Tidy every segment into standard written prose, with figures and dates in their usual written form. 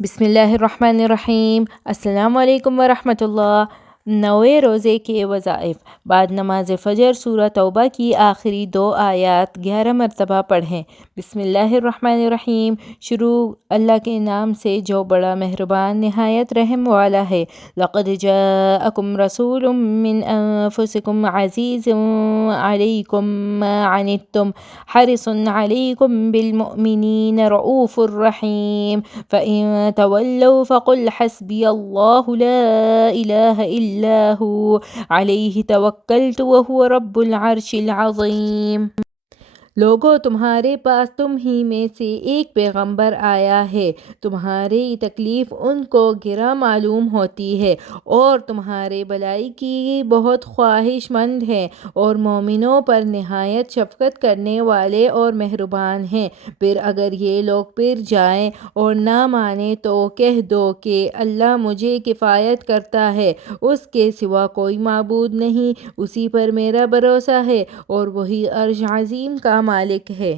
بسم اللہ الرحمن الرحیم۔ السلام علیکم ورحمۃ اللہ۔ 9 روزے کے وظائف۔ بعد نماز فجر سورہ توبہ کی آخری 2 آیات 11 مرتبہ پڑھیں۔ بسم اللہ الرحمن الرحیم۔ شروع اللہ کے نام سے جو بڑا مہربان نہایت رحم والا ہے۔ لقد جاءکم رسول من انفسکم عزیز علیکم ما عنتم حرص علیکم بالمؤمنین رؤوف الرحیم فإن تولوا فقل حسبي الله لا إله إلا هو عليه توكلت وهو رب العرش العظيم۔ لوگو، تمہارے پاس تم ہی میں سے ایک پیغمبر آیا ہے۔ تمہاری تکلیف ان کو گراں معلوم ہوتی ہے اور تمہارے بھلائی کی بہت خواہش مند ہیں، اور مومنوں پر نہایت شفقت کرنے والے اور مہربان ہیں۔ پھر اگر یہ لوگ پھر جائیں اور نہ مانیں تو کہہ دو کہ اللہ مجھے کفایت کرتا ہے، اس کے سوا کوئی معبود نہیں، اسی پر میرا بھروسہ ہے اور وہی عرش عظیم کا مالک ہے۔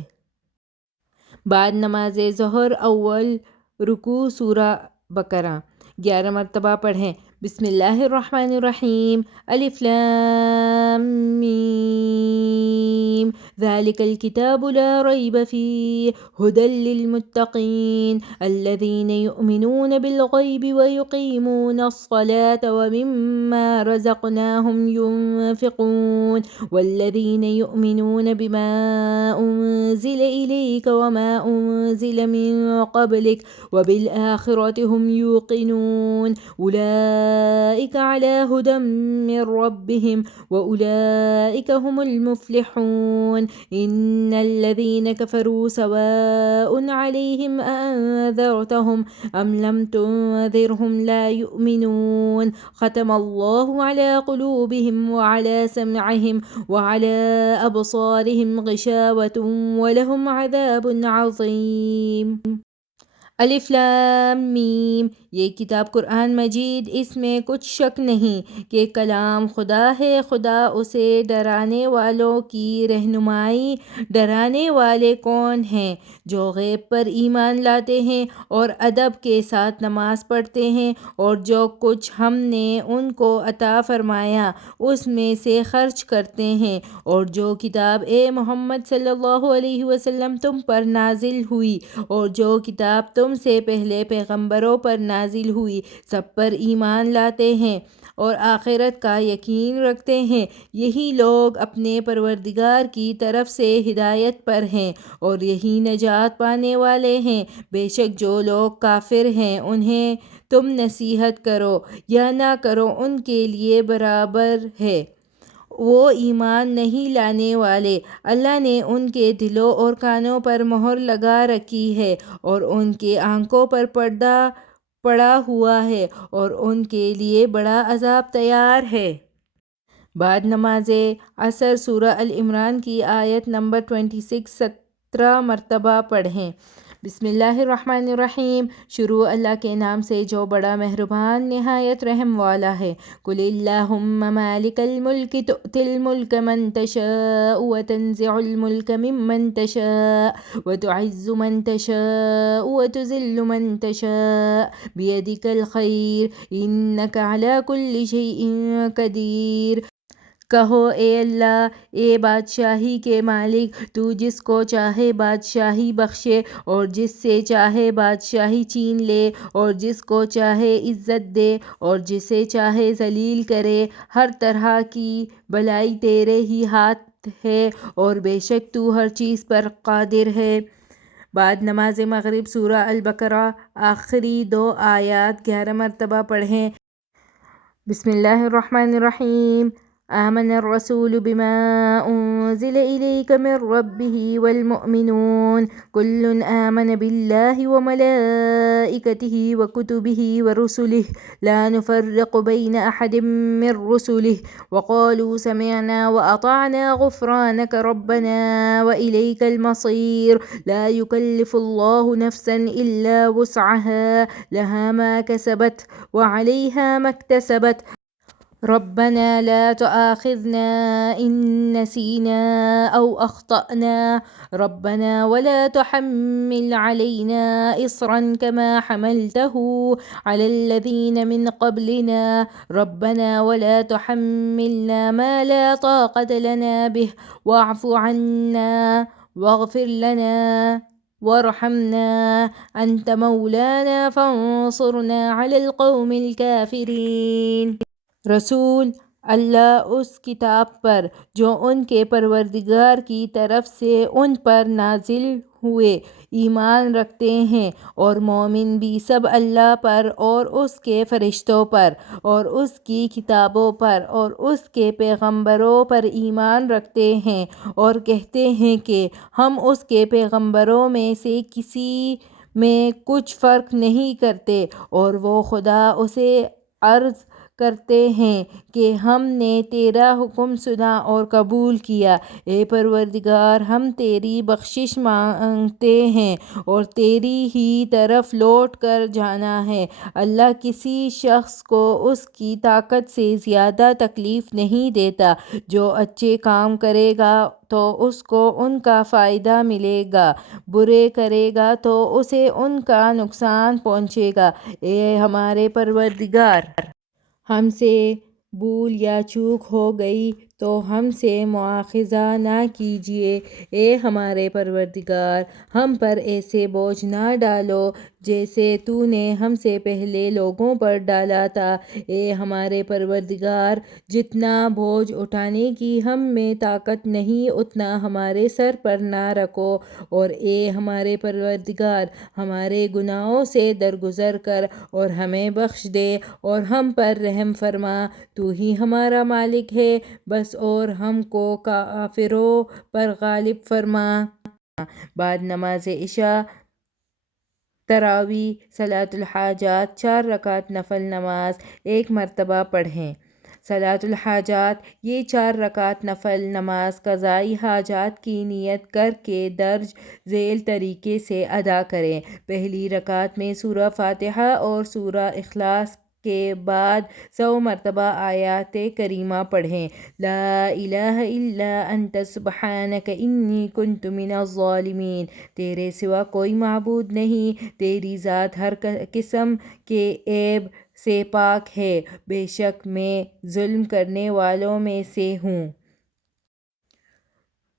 بعد نماز ظہر اول رکوع سورہ بقرہ 11 مرتبہ پڑھیں۔ بسم اللہ الرحمن الرحیم۔ الف لام میم۔ ذالک الکتاب لا ریب فیہ ھدی للمتقین الذین یؤمنون بالغیب ویقیمون الصلاة ومما رزقناہم ینفقون والذین یؤمنون بما انزل الیک وما انزل من قبلک وبالآخرة هم یوقنون اولئک علی ھدی من ربهم واولئک هم المفلحون ان الذین کفروا سواء علیہم اانذرتهم ام لم تنذرهم لا یؤمنون ختم اللہ علی قلوبهم وعلی سمعهم وعلی ابصارهم غشاوة ولہم عذاب عظیم۔ الف لام میم۔ یہ کتاب قرآن مجید، اس میں کچھ شک نہیں کہ کلام خدا ہے۔ خدا اسے ڈرانے والوں کی رہنمائی۔ ڈرانے والے کون ہیں؟ جو غیب پر ایمان لاتے ہیں اور ادب کے ساتھ نماز پڑھتے ہیں، اور جو کچھ ہم نے ان کو عطا فرمایا اس میں سے خرچ کرتے ہیں، اور جو کتاب اے محمد صلی اللہ علیہ وسلم تم پر نازل ہوئی، اور جو کتاب تم سے پہلے پیغمبروں پر نازل ہوئی، سب پر ایمان لاتے ہیں اور آخرت کا یقین رکھتے ہیں، یہی لوگ اپنے پروردگار کی طرف سے ہدایت پر ہیں اور یہی نجات پانے والے ہیں۔ بے شک جو لوگ کافر ہیں انہیں تم نصیحت کرو یا نہ کرو ان کے لیے برابر ہے، وہ ایمان نہیں لانے والے۔ اللہ نے ان کے دلوں اور کانوں پر مہر لگا رکھی ہے اور ان کے آنکھوں پر پردہ پڑا ہوا ہے اور ان کے لیے بڑا عذاب تیار ہے۔ بعد نماز عصر سورہ ال عمران کی آیت نمبر 26 17 مرتبہ پڑھیں۔ بسم اللہ الرحمن الرحیم۔ شروع اللہ کے نام سے جو بڑا مہربان نہایت رحم والا ہے۔ قل اللہم مالک الملک تؤتی الملک من تشاء وتنزع الملک ممن تشاء وتعز من تشاء وتذل من تشاء بیدک الخیر انک علی کل شیء قدیر۔ کہو اے اللہ، اے بادشاہی کے مالک، تو جس کو چاہے بادشاہی بخشے اور جس سے چاہے بادشاہی چھین لے، اور جس کو چاہے عزت دے اور جسے چاہے ذلیل کرے۔ ہر طرح کی بھلائی تیرے ہی ہاتھ ہے اور بے شک تو ہر چیز پر قادر ہے۔ بعد نماز مغرب سورہ البقرہ آخری 2 آیات 11 مرتبہ پڑھیں۔ بسم اللہ الرحمن الرحیم۔ آمن الرسول بما انزل الیک من ربہ والمؤمنون کل آمن باللہ وملائکتہ وکتبہ ورسلہ لا نفرق بین احد من رسلہ وقالوا سمعنا واطعنا غفرانک ربنا والیک المصیر۔ لا یکلف اللہ نفسا الا وسعها لها ما کسبت وعلیہا ما اکتسبت ربنا لا تؤاخذنا إن نسينا أو أخطأنا ربنا ولا تحمل علينا إصرا كما حملته على الذين من قبلنا ربنا ولا تحملنا ما لا طاقة لنا به واعف عنا واغفر لنا وارحمنا أنت مولانا فانصرنا على القوم الكافرين۔ رسول اللہ اس کتاب پر جو ان کے پروردگار کی طرف سے ان پر نازل ہوئے ایمان رکھتے ہیں، اور مومن بھی سب اللہ پر اور اس کے فرشتوں پر اور اس کی کتابوں پر اور اس کے پیغمبروں پر ایمان رکھتے ہیں، اور کہتے ہیں کہ ہم اس کے پیغمبروں میں سے کسی میں کچھ فرق نہیں کرتے، اور وہ خدا اسے عرض کرتے ہیں کہ ہم نے تیرا حکم سنا اور قبول کیا۔ اے پروردگار، ہم تیری بخشش مانگتے ہیں اور تیری ہی طرف لوٹ کر جانا ہے۔ اللہ کسی شخص کو اس کی طاقت سے زیادہ تکلیف نہیں دیتا۔ جو اچھے کام کرے گا تو اس کو ان کا فائدہ ملے گا، برے کرے گا تو اسے ان کا نقصان پہنچے گا۔ اے ہمارے پروردگار، ہم سے بھول یا چوک ہو گئی تو ہم سے مواخذہ نہ کیجیے۔ اے ہمارے پروردگار، ہم پر ایسے بوجھ نہ ڈالو جیسے تو نے ہم سے پہلے لوگوں پر ڈالا تھا۔ اے ہمارے پروردگار، جتنا بوجھ اٹھانے کی ہم میں طاقت نہیں اتنا ہمارے سر پر نہ رکھو، اور اے ہمارے پروردگار، ہمارے گناہوں سے درگزر کر اور ہمیں بخش دے اور ہم پر رحم فرما۔ تو ہی ہمارا مالک ہے بس، اور ہم کو کافروں پر غالب فرما۔ بعد نماز عشاء تراویح صلاۃ الحاجات 4 رکعت نفل نماز 1 مرتبہ پڑھیں۔ صلاۃ الحاجات، یہ 4 رکعت نفل نماز قضائی حاجات کی نیت کر کے درج ذیل طریقے سے ادا کریں۔ پہلی رکعت میں سورہ فاتحہ اور سورہ اخلاص کے بعد 100 مرتبہ آیات کریمہ پڑھیں۔ لا الہ الا انت سبحانک انی کنت من الظالمین، تیرے سوا کوئی معبود نہیں، تیری ذات ہر قسم کے عیب سے پاک ہے، بے شک میں ظلم کرنے والوں میں سے ہوں۔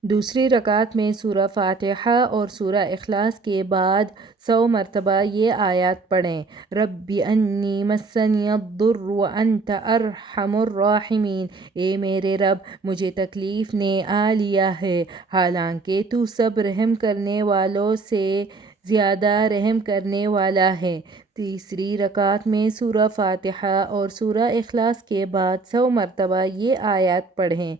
دوسری رکعت میں سورہ فاتحہ اور سورہ اخلاص کے بعد 100 مرتبہ یہ آیات پڑھیں۔ رب انی مسنی الضر وانت ارحم الراحمین، اے میرے رب، مجھے تکلیف نے آ لیا ہے، حالانکہ تو سب رحم کرنے والوں سے زیادہ رحم کرنے والا ہے۔ تیسری رکعت میں سورہ فاتحہ اور سورہ اخلاص کے بعد 100 مرتبہ یہ آیات پڑھیں۔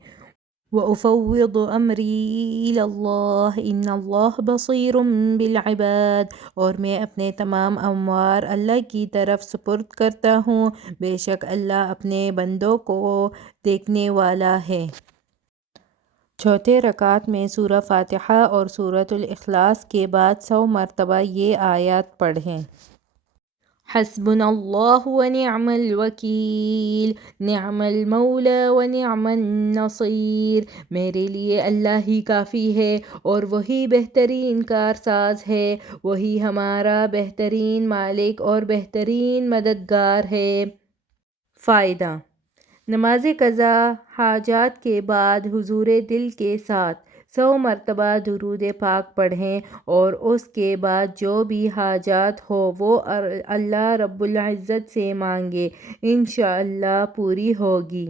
وَأُفَوِّضُ أَمْرِي إِلَى اللَّهِ إِنَّ اللَّهَ بَصِيرٌ بِالْعِبَادِ، اور میں اپنے تمام امور اللہ کی طرف سپرد کرتا ہوں، بے شک اللہ اپنے بندوں کو دیکھنے والا ہے۔ چوتھے رکعت میں سورہ فاتحہ اور سورۃ الاخلاص کے بعد 100 مرتبہ یہ آیات پڑھیں۔ حسبنا اللہ ونعم الوکیل، نعم المولا ونعم النصیر، میرے لیے اللہ ہی کافی ہے اور وہی بہترین کارساز ہے، وہی ہمارا بہترین مالک اور بہترین مددگار ہے۔ فائدہ: نماز قضا حاجات کے بعد حضور دل کے ساتھ 100 مرتبہ درود پاک پڑھیں، اور اس کے بعد جو بھی حاجات ہو وہ اللہ رب العزت سے مانگیں، انشاءاللہ پوری ہوگی۔